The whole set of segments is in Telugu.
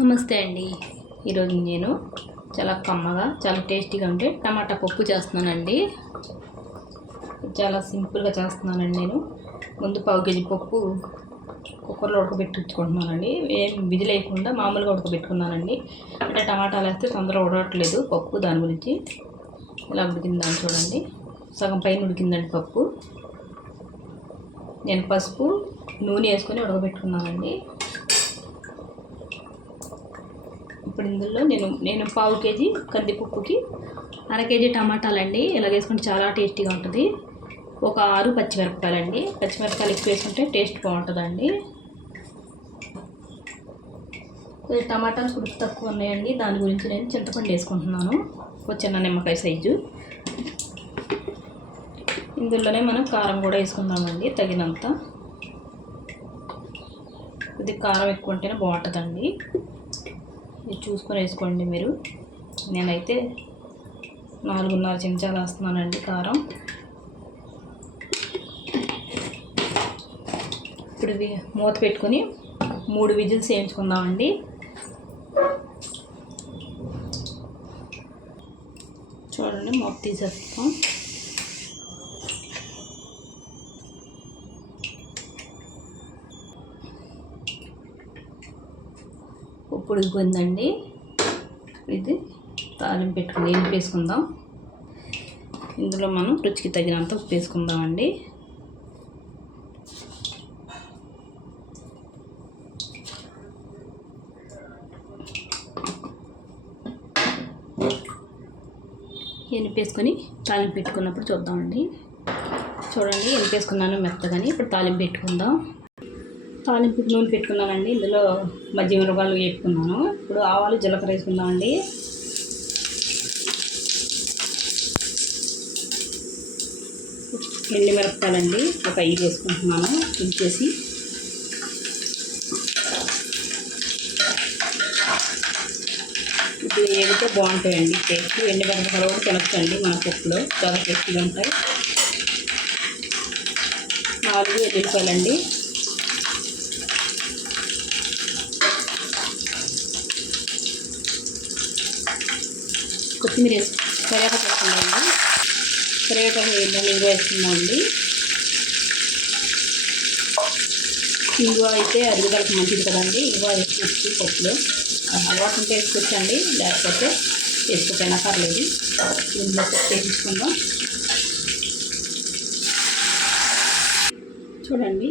నమస్తే అండి. ఈరోజు నేను చాలా కమ్మగా చాలా టేస్టీగా ఉంటే టమాటా పప్పు చేస్తున్నానండి. చాలా సింపుల్గా చేస్తున్నానండి. నేను ముందు పావు కేజీ పప్పు కుక్కర్లో ఉడకబెట్టించుకుంటున్నానండి. ఏం విజిల్ వేయకుండా మామూలుగా ఉడకబెట్టుకున్నానండి. అంటే టమాటాలు వేస్తే తొందరగా ఉడకట్లేదు పప్పు, దాని గురించి. ఇలా ఉడికిందని చూడండి, సగం పైన ఉడికిందండి పప్పు. నేను పసుపు నూనె వేసుకొని ఉడకబెట్టుకున్నానండి. ఇప్పుడు ఇందులో నేను పావు కేజీ కందిపప్పుకి అర కేజీ టమాటాలండి. ఇలా వేసుకుంటే చాలా టేస్టీగా ఉంటుంది. ఒక 6 పచ్చిమిరపకాయలండి. పచ్చిమిరపకాయలు ఎక్కువ వేసుకుంటే టేస్ట్ బాగుంటుందండి. టమాటాలు పులుపు తక్కువ ఉన్నాయండి, దాని గురించి నేను చింతపండు వేసుకుంటున్నాను, ఒక చిన్న నిమ్మకాయ సైజు. ఇందులోనే మనం కారం కూడా వేసుకుందామండి తగినంత. ఇది కారం ఎక్కువ ఉంటేనే బాగుంటుందండి, ఇది చూసుకొని వేసుకోండి మీరు. నేనైతే 4.5 చెంచాలు వేస్తున్నానండి కారం. ఇప్పుడు ఇవి మూత పెట్టుకొని 3 విజిల్స్ వేయించుకుందామండి. చూడండి, మూత తీసేస్తాం. ఉప్పు ఉడికిపోయిందండి. ఇది తాలింపు పెట్టుకుని వేసుకుందాం. ఇందులో మనం రుచికి తగినంత ఉప్పు వేసుకుందామండి. ఎనిపేసుకొని తాలింపు పెట్టుకున్నప్పుడు చూద్దామండి. చూడండి, ఎనిపేసుకున్నాను మెత్తగాని. ఇప్పుడు తాలింపు పెట్టుకుందాం. తాలింపుకి నూనె పెట్టుకున్నానండి. ఇందులో మధ్య మిరపకాయలు వేపుకున్నాను. ఇప్పుడు ఆవాలు జీలకర్ర వేసుకుందామండి. ఎండు మిరపకాయలండి ఒక 5 వేసుకుంటున్నాను తుంచేసి. ఇప్పుడు వేగితే బాగుంటాయండి టేస్ట్. ఎండు మిరపకాయలు కూడా తినచ్చండి మన పప్పులో, చాలా టేస్టీగా ఉంటాయి. 4 ఎల్లిపాయలండి. కొత్తిమీర కరివేపాకు వేసుకుందామండి. కరివేపాకు ఇంగువ వేసుకుందామండి. ఇంగువ అయితే అరుగుదలకు మంచిది కదండి. ఇంగువ వేసుకోవచ్చు పప్పులో. అలవాటు ఉంటే వేసుకోవచ్చండి, లేకపోతే వేసుకోకపోయినా పర్లేదు. ఇందులో వేసుకుందాం. చూడండి,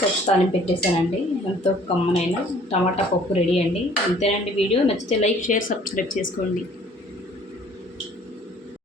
పప్పు తాలింపు పెట్టేశానండి. ఎంతో కమ్మనైన టమాటా పప్పు రెడీ అండి. అంతేనండి. వీడియో నచ్చితే లైక్, షేర్, సబ్స్క్రైబ్ చేసుకోండి.